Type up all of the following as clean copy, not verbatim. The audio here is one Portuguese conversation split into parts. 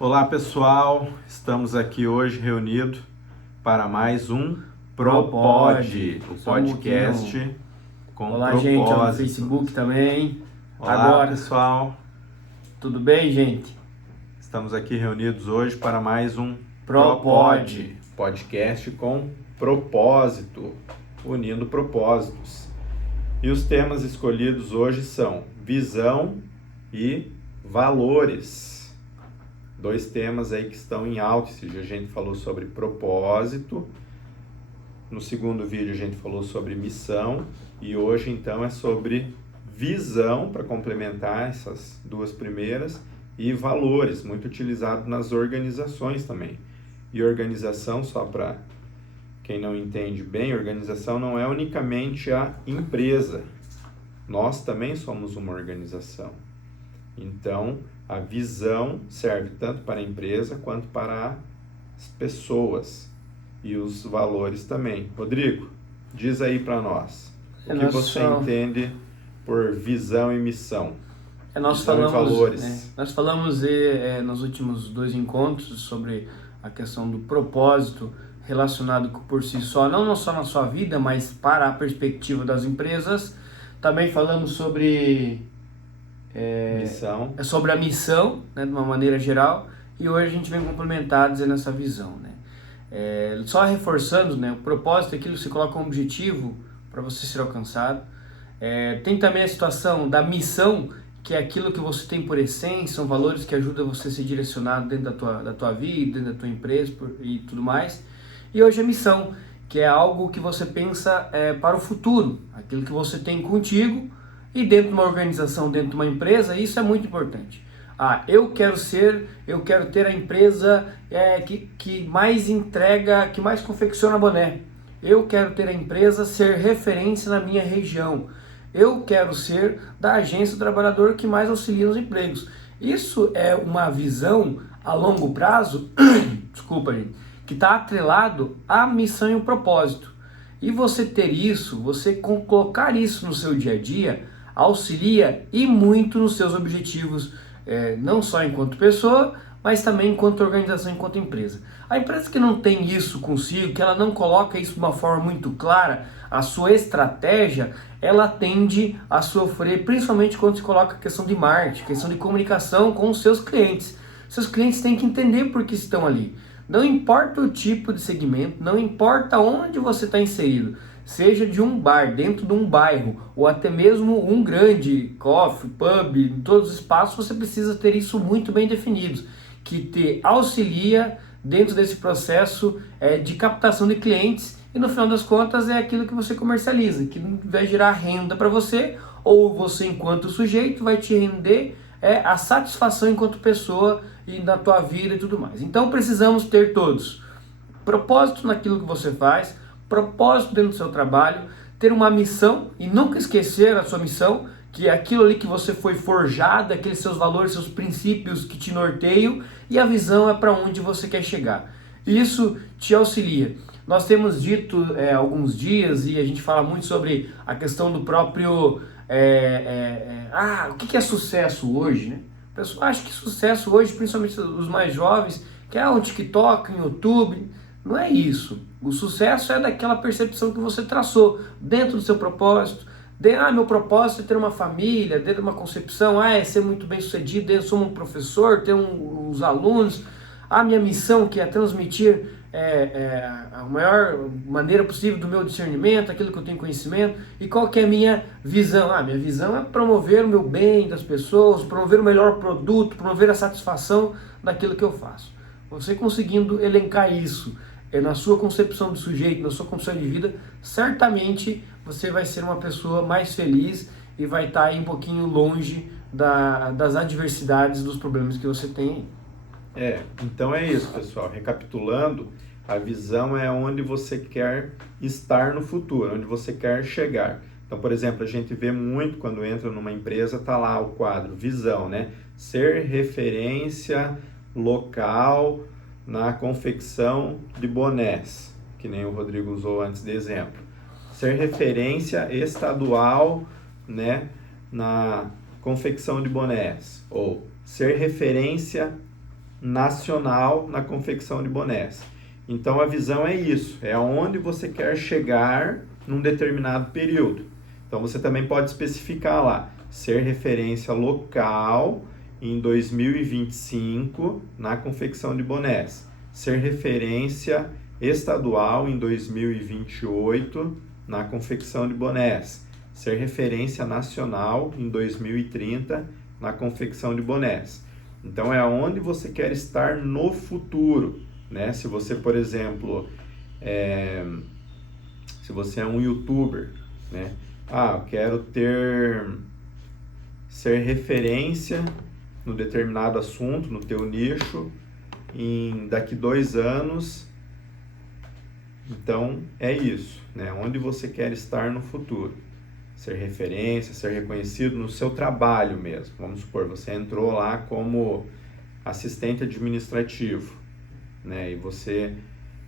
Olá pessoal, estamos aqui hoje reunidos para mais um Propod, o podcast com Olá, propósito. gente, no Facebook também. Olá Agora, pessoal, tudo bem, gente? estamos aqui reunidos hoje para mais um Propod, podcast com propósito, unindo propósitos. E os temas escolhidos hoje são visão e valores. Dois temas aí que estão em alta. Esse dia a gente falou sobre propósito, no segundo vídeo a gente falou sobre missão e hoje então é sobre visão, para complementar essas duas primeiras, e valores, muito utilizado nas organizações também. E organização, só para quem não entende bem, organização não é unicamente a empresa. Nós também somos uma organização. Então, a visão serve tanto para a empresa quanto para as pessoas e os valores também. Rodrigo, diz aí para nós, o que você entende por visão e missão? Nós visão falamos, e valores. Nós falamos nos últimos dois encontros sobre a questão do propósito relacionado por si só, não só na sua vida, mas para a perspectiva das empresas. Também falamos sobre Missão. sobre a missão, né, de uma maneira geral, e hoje a gente vem complementar dizendo essa visão, né? Só reforçando, né, o propósito é aquilo que você coloca como objetivo para você ser alcançado. Tem também a situação da missão, que é aquilo que você tem por essência, são valores que ajudam você a ser direcionado dentro da tua vida, dentro da tua empresa e tudo mais. E hoje a missão, que é algo que você pensa para o futuro, aquilo que você tem contigo. E dentro de uma organização, dentro de uma empresa, isso é muito importante. Eu quero ter a empresa que mais entrega, que mais confecciona boné. Eu quero ter a empresa ser referência na minha região. Eu quero ser da agência do trabalhador que mais auxilia nos empregos. Isso é uma visão a longo prazo, desculpa, gente, que está atrelado à missão e ao propósito. E você ter isso, você colocar isso no seu dia a dia, auxilia e muito nos seus objetivos, não só enquanto pessoa, mas também enquanto organização, enquanto empresa. A empresa que não tem isso consigo, que ela não coloca isso de uma forma muito clara, a sua estratégia, ela tende a sofrer, principalmente quando se coloca a questão de marketing, questão de comunicação com os seus clientes. Seus clientes têm que entender por que estão ali. Não importa o tipo de segmento, não importa onde você está inserido, seja de um bar, dentro de um bairro, ou até mesmo um grande coffee, pub, em todos os espaços, você precisa ter isso muito bem definido, que te auxilia dentro desse processo de captação de clientes e no final das contas é aquilo que você comercializa, que vai gerar renda para você, ou você enquanto sujeito vai te render a satisfação enquanto pessoa e na tua vida e tudo mais. Então precisamos ter todos propósito naquilo que você faz, propósito dentro do seu trabalho, ter uma missão e nunca esquecer a sua missão, que é aquilo ali que você foi forjado, aqueles seus valores, seus princípios que te norteiam, e a visão é para onde você quer chegar. Isso te auxilia. Nós temos dito alguns dias, e a gente fala muito sobre a questão do próprio o que é sucesso hoje, né? O pessoal acha que sucesso hoje, principalmente os mais jovens, que é um TikTok, um YouTube. Não é isso. O sucesso é daquela percepção que você traçou dentro do seu propósito. Meu propósito é ter uma família, dentro de uma concepção, é ser muito bem sucedido, eu sou um professor, ter uns alunos. A minha missão, que é transmitir a maior maneira possível do meu discernimento, aquilo que eu tenho conhecimento. E qual que é a minha visão? Minha visão é promover o meu bem das pessoas, promover o melhor produto, promover a satisfação daquilo que eu faço. Você conseguindo elencar isso na sua concepção de sujeito, na sua concepção de vida, certamente você vai ser uma pessoa mais feliz e vai estar aí um pouquinho longe das adversidades, dos problemas que você tem. Então é isso, pessoal. Recapitulando, a visão é onde você quer estar no futuro, onde você quer chegar. Então, por exemplo, a gente vê muito quando entra numa empresa, tá lá o quadro, visão, né? Ser referência local na confecção de bonés, que nem o Rodrigo usou antes de exemplo. Ser referência estadual, né, na confecção de bonés, ou ser referência nacional na confecção de bonés. Então a visão é isso, é aonde você quer chegar num determinado período. Então você também pode especificar lá, ser referência local em 2025 na confecção de bonés, ser referência estadual em 2028 na confecção de bonés, ser referência nacional em 2030 na confecção de bonés. Então é onde você quer estar no futuro, né? Se você, por exemplo, se você é um youtuber, né? Eu quero ser referência no determinado assunto, no teu nicho, daqui 2 anos. Então é isso, né? Onde você quer estar no futuro. Ser referência, ser reconhecido no seu trabalho mesmo. Vamos supor, você entrou lá como assistente administrativo, né? E você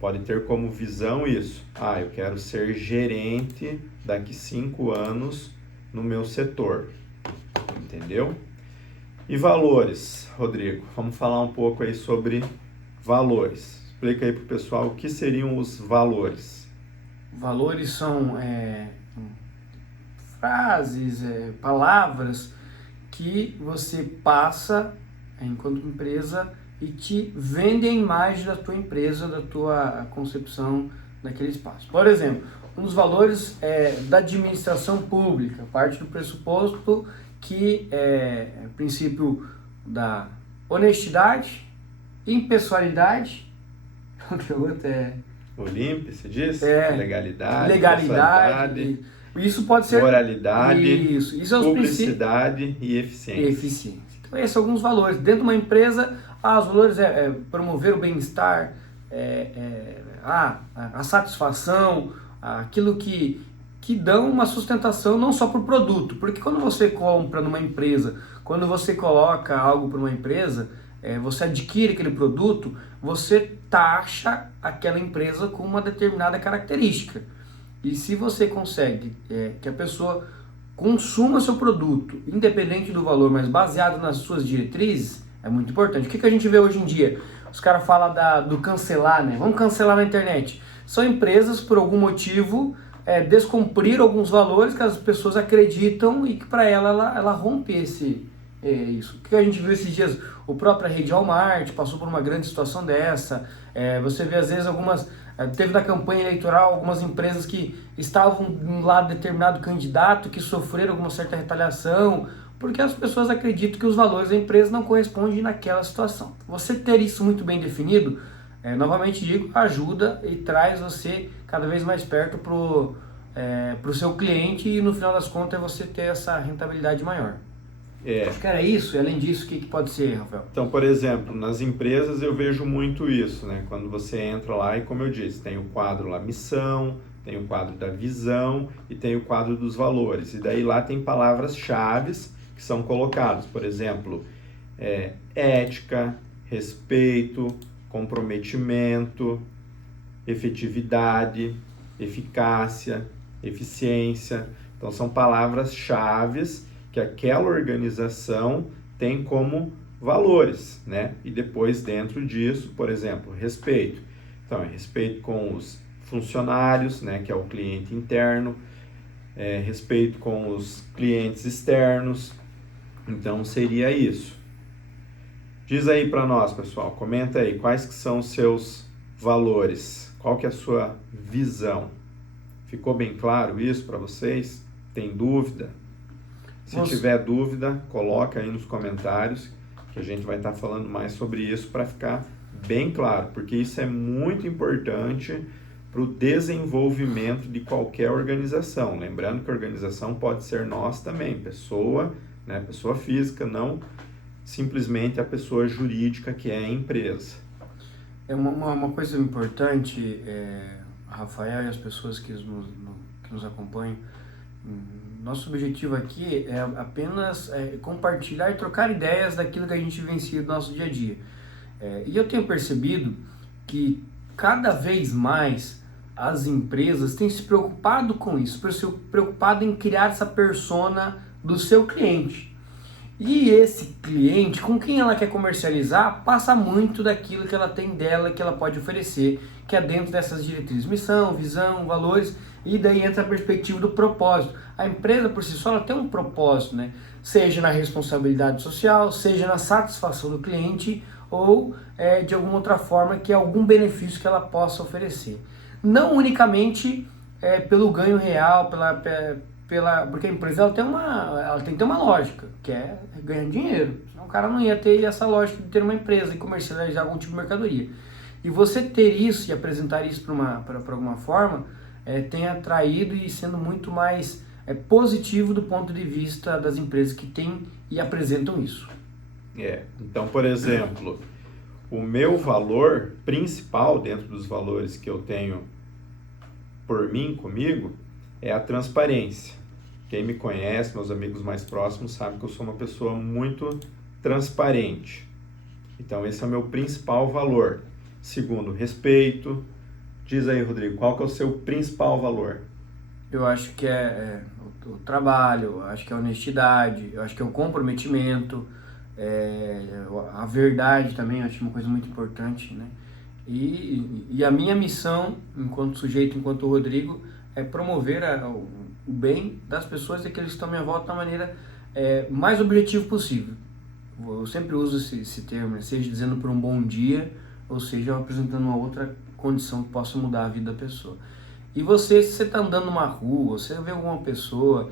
pode ter como visão isso. Eu quero ser gerente daqui 5 anos no meu setor. Entendeu? E valores, Rodrigo? Vamos falar um pouco aí sobre valores. Explica aí para o pessoal o que seriam os valores. Valores são frases, palavras que você passa enquanto empresa e te vende a imagem da tua empresa, da tua concepção daquele espaço. Por exemplo, um dos valores da administração pública, parte do pressuposto que é o princípio da honestidade, impessoalidade, o que outro Olímpia, você diz? Legalidade. Isso pode ser moralidade, isso é publicidade e eficiência. Então esses são alguns valores. Dentro de uma empresa, os valores promover o bem-estar, a satisfação, aquilo que dão uma sustentação não só para o produto, porque quando você compra numa empresa, quando você coloca algo para uma empresa, você adquire aquele produto, você taxa aquela empresa com uma determinada característica. E se você consegue que a pessoa consuma seu produto, independente do valor, mas baseado nas suas diretrizes, é muito importante. O que a gente vê hoje em dia? Os caras falam do cancelar, né? Vamos cancelar na internet. São empresas, por algum motivo, descumpriram alguns valores que as pessoas acreditam e que para ela rompe isso. O que a gente viu esses dias? O próprio Rede Walmart passou por uma grande situação dessa. Você vê às vezes teve na campanha eleitoral algumas empresas que estavam de um lado determinado candidato que sofreram alguma certa retaliação, porque as pessoas acreditam que os valores da empresa não correspondem naquela situação. Você ter isso muito bem definido, novamente digo, ajuda e traz você cada vez mais perto pro seu cliente e no final das contas você ter essa rentabilidade maior. Acho que era isso, e além disso, o que pode ser, Rafael? Então, por exemplo, nas empresas eu vejo muito isso, né? Quando você entra lá e, como eu disse, tem o quadro lá, missão, tem o quadro da visão e tem o quadro dos valores. E daí lá tem palavras-chave que são colocadas, por exemplo, ética, respeito, comprometimento, efetividade, eficácia, eficiência. Então, são palavras-chave que aquela organização tem como valores, né? E depois dentro disso, por exemplo, respeito. Então, respeito com os funcionários, né? Que é o cliente interno, respeito com os clientes externos. Então, seria isso. Diz aí para nós, pessoal, comenta aí, quais que são os seus valores? Qual que é a sua visão? Ficou bem claro isso para vocês? Tem dúvida? Se tiver dúvida, coloca aí nos comentários que a gente vai estar falando mais sobre isso para ficar bem claro, porque isso é muito importante para o desenvolvimento de qualquer organização. Lembrando que a organização pode ser nós também, pessoa, né, pessoa física, não simplesmente a pessoa jurídica que é a empresa. Uma coisa importante, Rafael e as pessoas que nos acompanham, nosso objetivo aqui é apenas compartilhar e trocar ideias daquilo que a gente vivencia no nosso dia a dia. E eu tenho percebido que cada vez mais as empresas têm se preocupado com isso, se preocupado em criar essa persona do seu cliente. E esse cliente, com quem ela quer comercializar, passa muito daquilo que ela tem dela, que ela pode oferecer, que é dentro dessas diretrizes, missão, visão, valores, e daí entra a perspectiva do propósito. A empresa por si só ela tem um propósito, né? Seja na responsabilidade social, seja na satisfação do cliente, ou de alguma outra forma que é algum benefício que ela possa oferecer. Não unicamente pelo ganho real, porque a empresa ela tem que ter uma lógica, que é ganhar dinheiro. Senão o cara não ia ter essa lógica de ter uma empresa e comercializar algum tipo de mercadoria. E você ter isso e apresentar isso para alguma forma, tem atraído e sendo muito mais positivo do ponto de vista das empresas que têm e apresentam isso. Então, por exemplo, o meu valor principal dentro dos valores que eu tenho por mim, comigo, é a transparência. Quem me conhece, meus amigos mais próximos, sabem que eu sou uma pessoa muito transparente. Então, esse é o meu principal valor. Segundo, respeito. Diz aí, Rodrigo, qual que é o seu principal valor? Eu acho que é o trabalho, eu acho que é a honestidade, eu acho que é o comprometimento, a verdade também, eu acho uma coisa muito importante, né? E a minha missão, enquanto sujeito, enquanto Rodrigo, é promover o bem das pessoas e daqueles que estão à minha volta da maneira mais objetiva possível. Eu sempre uso esse termo, seja dizendo por um bom dia, ou seja apresentando uma outra condição que possa mudar a vida da pessoa. E se você está andando numa rua, você vê alguma pessoa,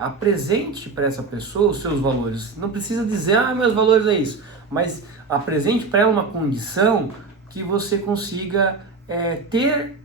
apresente para essa pessoa os seus valores. Não precisa dizer, meus valores é isso, mas apresente para ela uma condição que você consiga ter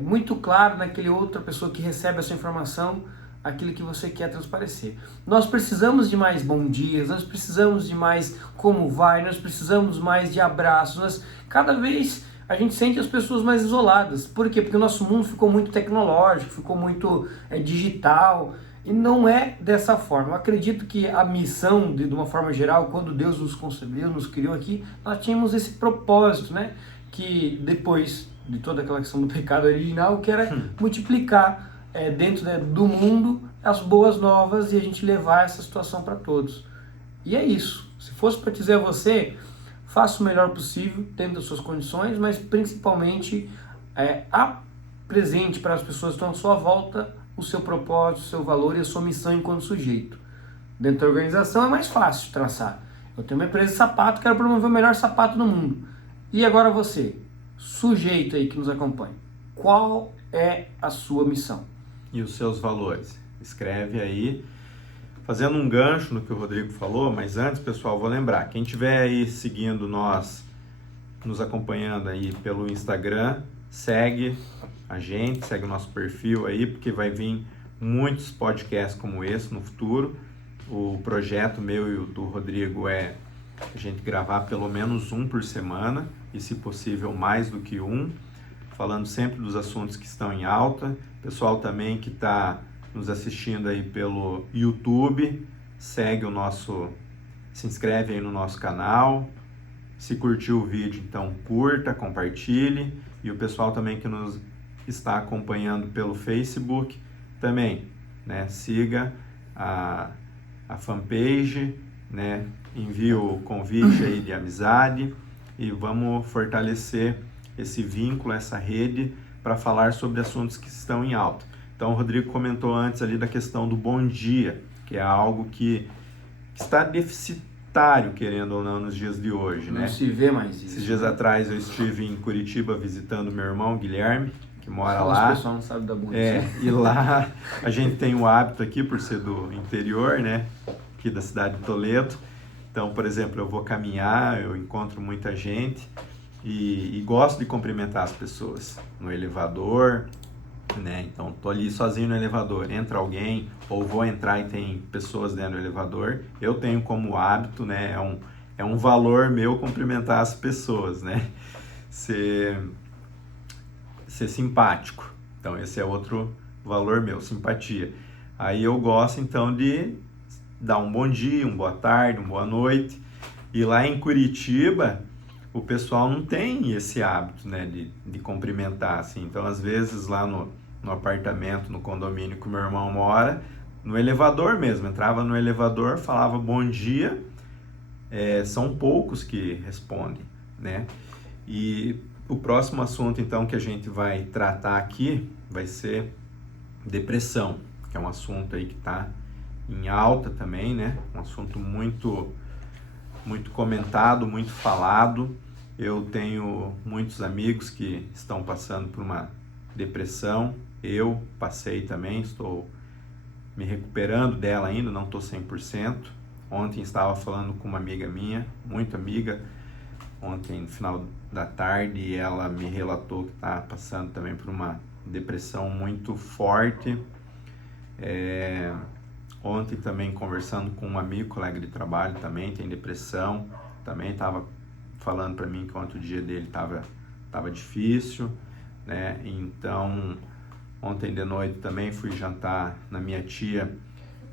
muito claro naquele outra pessoa que recebe essa informação, aquilo que você quer transparecer. Nós precisamos de mais bom dias, nós precisamos de mais como vai, nós precisamos mais de abraços, cada vez a gente sente as pessoas mais isoladas. Por quê? Porque o nosso mundo ficou muito tecnológico, ficou muito digital, e não é dessa forma. Eu acredito que a missão, de uma forma geral, quando Deus nos concebeu, nos criou aqui, nós tínhamos esse propósito, né? Que depois de toda aquela questão do pecado original, que era multiplicar dentro do mundo as boas novas e a gente levar essa situação para todos. E é isso. Se fosse para dizer a você, faça o melhor possível dentro das suas condições, mas principalmente apresente para as pessoas que estão à sua volta o seu propósito, o seu valor e a sua missão enquanto sujeito. Dentro da organização é mais fácil traçar. Eu tenho uma empresa de sapato, quero promover o melhor sapato do mundo. E agora você, sujeito aí que nos acompanha, qual é a sua missão? E os seus valores? Escreve aí, fazendo um gancho no que o Rodrigo falou, mas antes, pessoal, vou lembrar, quem estiver aí seguindo nós, nos acompanhando aí pelo Instagram, segue a gente, segue o nosso perfil aí, porque vai vir muitos podcasts como esse no futuro. O projeto meu e o do Rodrigo é a gente gravar pelo menos um por semana, e se possível mais do que um, falando sempre dos assuntos que estão em alta. Pessoal também que está nos assistindo aí pelo YouTube, se inscreve aí no nosso canal. Se curtiu o vídeo, então curta, compartilhe. E o pessoal também que nos está acompanhando pelo Facebook, também, né, siga a fanpage, né, envie o convite aí de amizade e vamos fortalecer esse vínculo, essa rede, para falar sobre assuntos que estão em alta. Então, o Rodrigo comentou antes ali da questão do bom dia, que é algo que está deficitário, querendo ou não, nos dias de hoje, né? Não se vê mais isso. Esses dias atrás eu estive em Curitiba visitando meu irmão, Guilherme, que mora lá. O pessoal não sabe da bom dia. E lá a gente tem o hábito aqui, por ser do interior, né? Aqui da cidade de Toledo. Então, por exemplo, eu vou caminhar, eu encontro muita gente e gosto de cumprimentar as pessoas no elevador, né? Então, tô ali sozinho no elevador, entra alguém ou vou entrar e tem pessoas dentro do elevador, eu tenho como hábito, né? É um valor meu cumprimentar as pessoas, né? Ser simpático. Então, esse é outro valor meu, simpatia. Aí eu gosto, então, de dar um bom dia, uma boa tarde, uma boa noite. E lá em Curitiba, o pessoal não tem esse hábito, né, de cumprimentar, assim. Então, às vezes, lá no apartamento, no condomínio que o meu irmão mora, no elevador mesmo, entrava no elevador, falava bom dia, são poucos que respondem, né? E o próximo assunto, então, que a gente vai tratar aqui vai ser depressão, que é um assunto aí que está em alta também, né? Um assunto muito, muito comentado, muito falado. Eu tenho muitos amigos que estão passando por uma depressão. Eu passei também, estou me recuperando dela ainda, não estou 100%. Ontem estava falando com uma amiga minha, muito amiga, ontem no final da tarde, e ela me relatou que está passando também por uma depressão muito forte. Ontem também conversando com um amigo, colega de trabalho, também tem depressão, também estava falando para mim que ontem o dia dele estava difícil, né? Então, ontem de noite também fui jantar na minha tia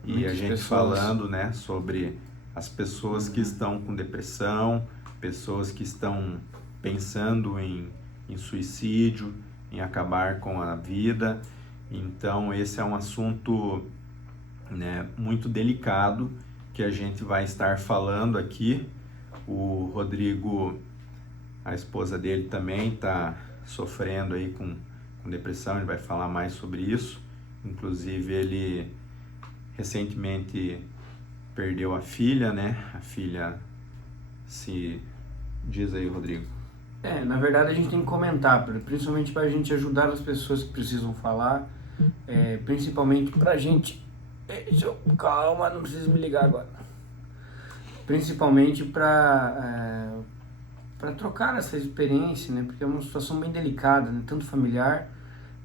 e Muitas a gente pessoas. falando, né, sobre as pessoas que estão com depressão, pessoas que estão pensando em suicídio, em acabar com a vida. Então, esse é um assunto, né, muito delicado que a gente vai estar falando aqui. O Rodrigo, a esposa dele, também está sofrendo aí com depressão, ele vai falar mais sobre isso. Inclusive, ele recentemente perdeu a filha, né? A filha se... Diz aí, Rodrigo. Na verdade a gente tem que comentar, principalmente para a gente ajudar as pessoas que precisam falar, principalmente para a gente... Calma, não precisa me ligar agora. Principalmente para trocar essa experiência, né? Porque é uma situação bem delicada, né? Tanto familiar,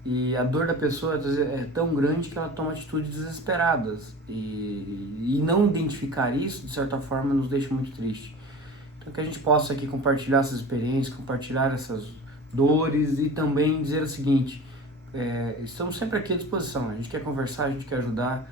e a dor da pessoa às vezes é tão grande que ela toma atitudes desesperadas, e não identificar isso, de certa forma, nos deixa muito triste. Então, que a gente possa aqui compartilhar essas experiências, compartilhar essas dores, e também dizer o seguinte: estamos sempre aqui à disposição, a gente quer conversar, a gente quer ajudar,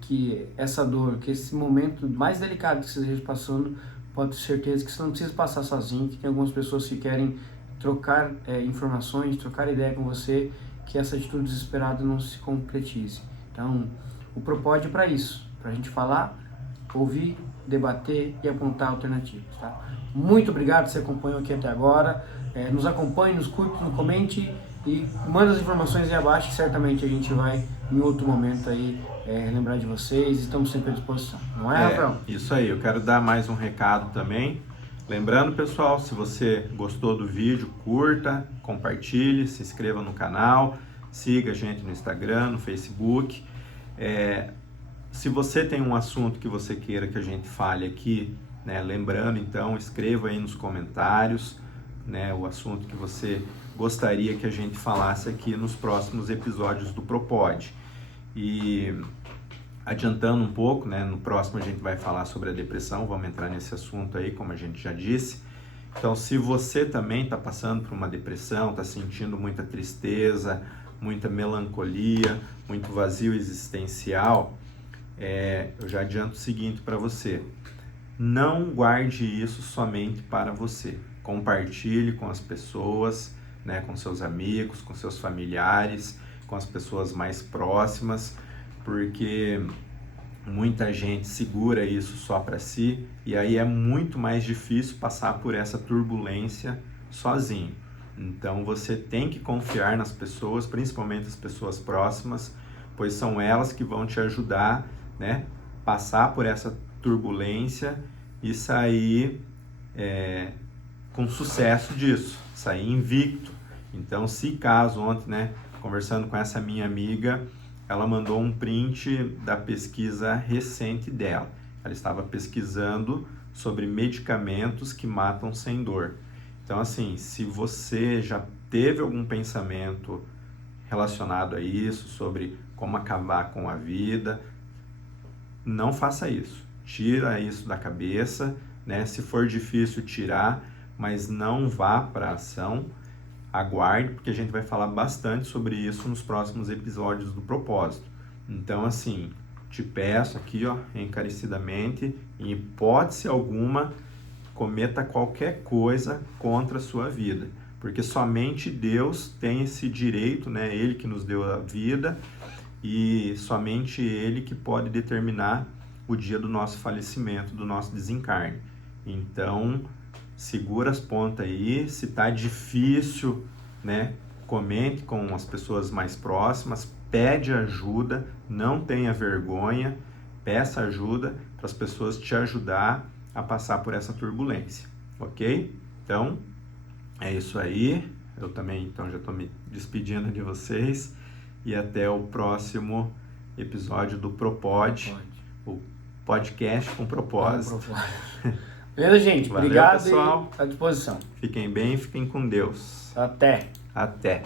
que essa dor, que esse momento mais delicado que você esteja passando, pode ter certeza que você não precisa passar sozinho, que tem algumas pessoas que querem trocar informações, trocar ideia com você, que essa atitude desesperada não se concretize. Então, o Propod é para isso, para a gente falar, ouvir, debater e apontar alternativas, tá? Muito obrigado que você acompanhou aqui até agora. Nos acompanhe, nos curte, nos comente e manda as informações aí abaixo, que certamente a gente vai, em outro momento aí, lembrar de vocês. Estamos sempre à disposição, não é, Rafael? Isso aí, eu quero dar mais um recado também. Lembrando, pessoal, se você gostou do vídeo, curta, compartilhe, se inscreva no canal, siga a gente no Instagram, no Facebook. Se você tem um assunto que você queira que a gente fale aqui, né, lembrando, então, escreva aí nos comentários, né, o assunto que você gostaria que a gente falasse aqui nos próximos episódios do Propod. E adiantando um pouco, né, no próximo a gente vai falar sobre a depressão, vamos entrar nesse assunto aí, como a gente já disse. Então, se você também está passando por uma depressão, está sentindo muita tristeza, muita melancolia, muito vazio existencial, eu já adianto o seguinte para você: não guarde isso somente para você. Compartilhe com as pessoas, né, com seus amigos, com seus familiares, com as pessoas mais próximas, porque muita gente segura isso só para si, e aí é muito mais difícil passar por essa turbulência sozinho. Então você tem que confiar nas pessoas, principalmente as pessoas próximas, pois são elas que vão te ajudar, né, passar por essa turbulência e sair com sucesso disso, sair invicto. Então, se caso ontem, né, conversando com essa minha amiga, ela mandou um print da pesquisa recente dela. Ela estava pesquisando sobre medicamentos que matam sem dor. Então, assim, se você já teve algum pensamento relacionado a isso, sobre como acabar com a vida, não faça isso. Tira isso da cabeça, né? Se for difícil, tirar, mas não vá para a ação. Aguarde, porque a gente vai falar bastante sobre isso nos próximos episódios do Propósito. Então, assim, te peço aqui, ó, encarecidamente, em hipótese alguma, cometa qualquer coisa contra a sua vida, porque somente Deus tem esse direito, né? Ele que nos deu a vida, e somente Ele que pode determinar o dia do nosso falecimento, do nosso desencarne. Então, segura as pontas aí, se tá difícil, né, comente com as pessoas mais próximas, pede ajuda, não tenha vergonha, peça ajuda para as pessoas te ajudar a passar por essa turbulência, ok? Então, é isso aí, eu também então já estou me despedindo de vocês e até o próximo episódio do Propod, o podcast com propósito. Beleza, gente? Valeu, Obrigado, pessoal. E à disposição. Fiquem bem, fiquem com Deus. Até. Até.